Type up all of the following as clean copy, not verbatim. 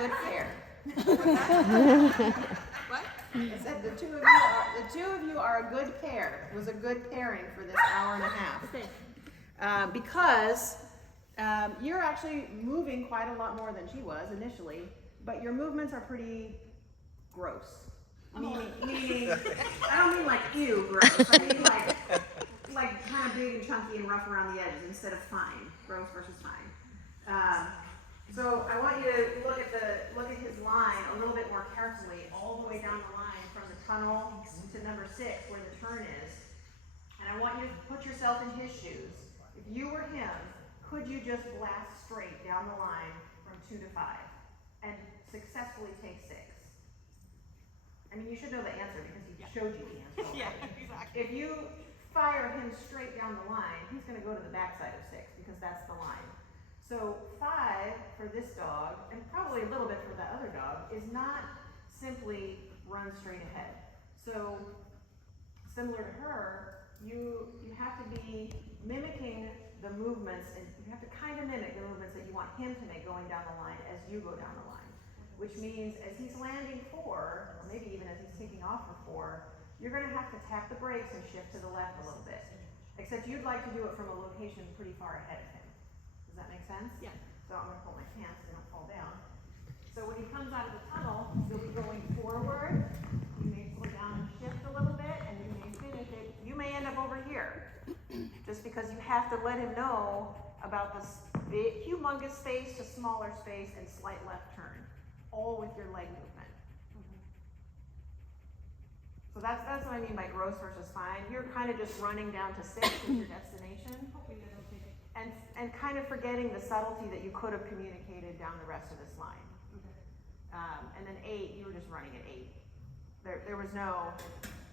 good pair. What? I said the two of you are a good pair. It was a good pairing for this hour and a half. Because you're actually moving quite a lot more than she was initially, but your movements are pretty gross. Meaning, I don't mean like ew gross. I mean like kind of big and chunky and rough around the edges instead of fine. Gross versus fine. So I want you to look at his line a little bit more carefully, all the way down the line from the tunnel to number 6 where the turn is. And I want you to put yourself in his shoes. If you were him, could you just blast straight down the line from 2 to 5 and successfully take 6? I mean, you should know the answer because he showed you the answer. Yeah, exactly. If you fire him straight down the line, he's going to go to the backside of 6 because that's the line. So 5 for this dog, and probably a little bit for that other dog, is not simply run straight ahead. So similar to her, you have to be mimicking the movements, and you have to kind of mimic the movements that you want him to make going down the line as you go down the line. Which means as he's landing 4, or maybe even as he's taking off for 4, you're going to have to tap the brakes and shift to the left a little bit. Except you'd like to do it from a location pretty far ahead of him. Does that make sense? Yeah. So I'm going to pull my pants so they don't fall down. So when he comes out of the tunnel, he'll be going forward. You may slow down and shift a little bit, and you may finish it. You may end up over here, just because you have to let him know about this big, humongous space to smaller space and slight left turn, all with your leg movement. So that's what I mean by gross versus fine. You're kind of just running down to 6 as your destination. And kind of forgetting the subtlety that you could have communicated down the rest of this line. And then 8, you were just running at 8. There was no,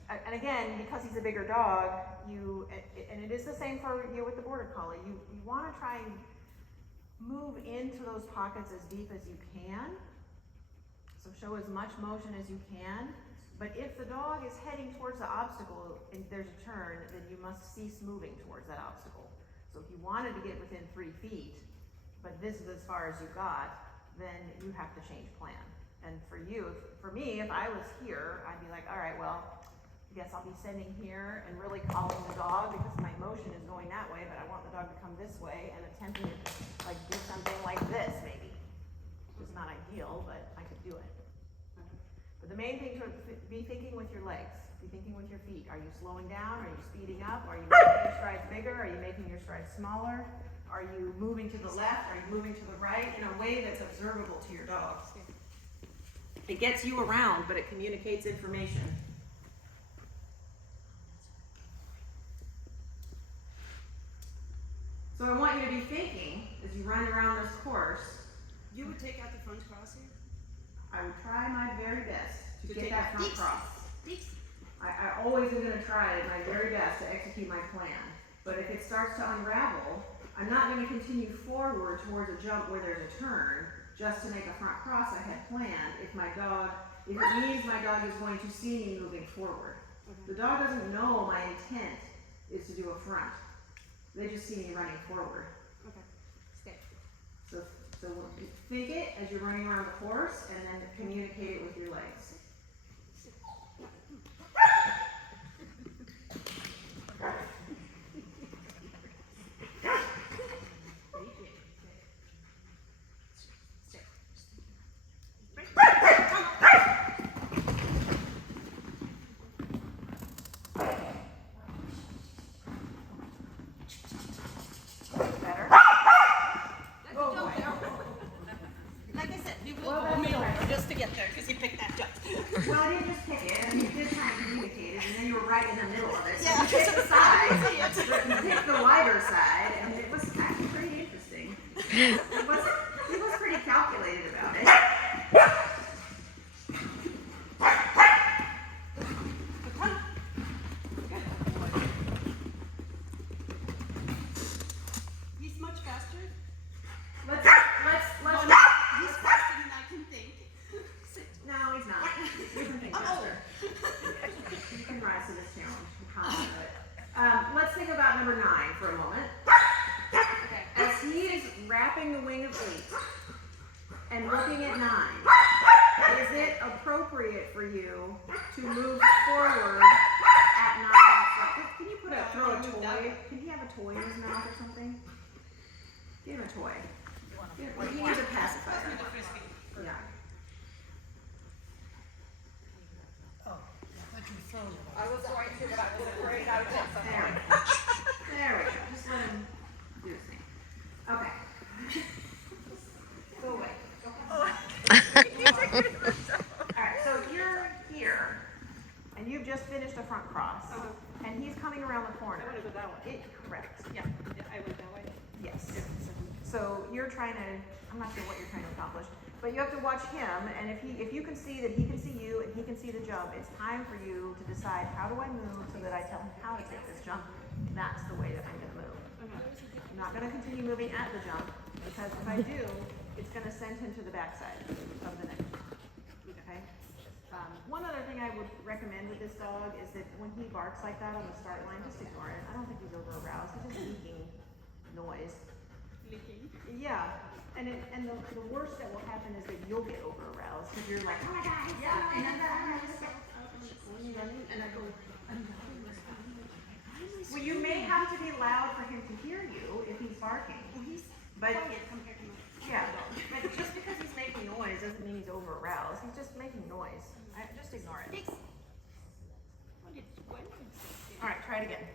and again, because he's a bigger dog, and it is the same for you with the Border Collie, you want to try and move into those pockets as deep as you can. So show as much motion as you can. But if the dog is heading towards the obstacle and there's a turn, then you must cease moving towards that obstacle. So if you wanted to get within 3 feet, but this is as far as you got, then you have to change plan. And for me, if I was here, I'd be like, all right, well, I guess I'll be sitting here and really calling the dog because my motion is going that way, but I want the dog to come this way and attempting to like do something like this maybe. It's not ideal, but I could do it. But the main thing to be thinking with your legs, be thinking with your feet. Are you slowing down? Are you speeding up? Are you making your strides bigger? Are you making your strides smaller? Are you moving to the left? Are you moving to the right in a way that's observable to your dog? It gets you around, but it communicates information. So I want you to be thinking, as you run around this course, You would take out the front cross here? I would try my very best to get take that front Deeks. cross. Deeks. I always am going to try my very best to execute my plan. But if it starts to unravel, I'm not going to continue forward towards a jump where there's a turn just to make a front cross I had planned if it means my dog is going to see me moving forward. The dog doesn't know my intent is to do a front. They just see me running forward. Okay. Stay. So think it as you're running around the course and then communicate it with your legs. Well, I didn't just pick it. I mean, you did kind of communicate it, and then you were right in the middle of it. So you picked the side, you picked the wider side, and it was actually pretty interesting. It was pretty calculated about it. He's much faster. Let's. He's faster than I can think. No, he's not. You can think faster. You can rise to this challenge. I'm confident of it. Let's think about number 9 for a moment. Okay. As he is wrapping the wing of 8, and looking at 9. Is it appropriate for you to move forward at 9 in front? Can you throw a toy? Can he have a toy in his mouth or something? Give him a toy. He needs a pacifier. Yeah. I was going to, but I was afraid I would get something. There we go. Just let him do his thing. Okay. Go away. Alright, so you're here, and you've just finished a front cross, and he's coming around the corner. I want to go that way. Correct. Yeah, I went that way. Yes. So you're trying to, I'm not sure what you're trying to accomplish, but you have to watch him, and if you can see that he can see you and he can see the jump, it's time for you to decide, how do I move so that I tell him how to take this jump? That's the way that I'm going to move. I'm not going to continue moving at the jump, because if I do, it's going to send him to the backside of the next jump. Okay? One other thing I would recommend with this dog is that when he barks like that on the start line, just ignore it. I don't think he's over aroused. He's just leaking noise. Licking. Yeah. And the worst that will happen is that you'll get over aroused because you're like, oh my god, yeah. And then and I go, well, you may have to be loud for him to hear you if he's barking. But compared to my. yeah, but just because he's making noise doesn't mean he's over aroused. He's just making noise. Just ignore it. All right, try it again.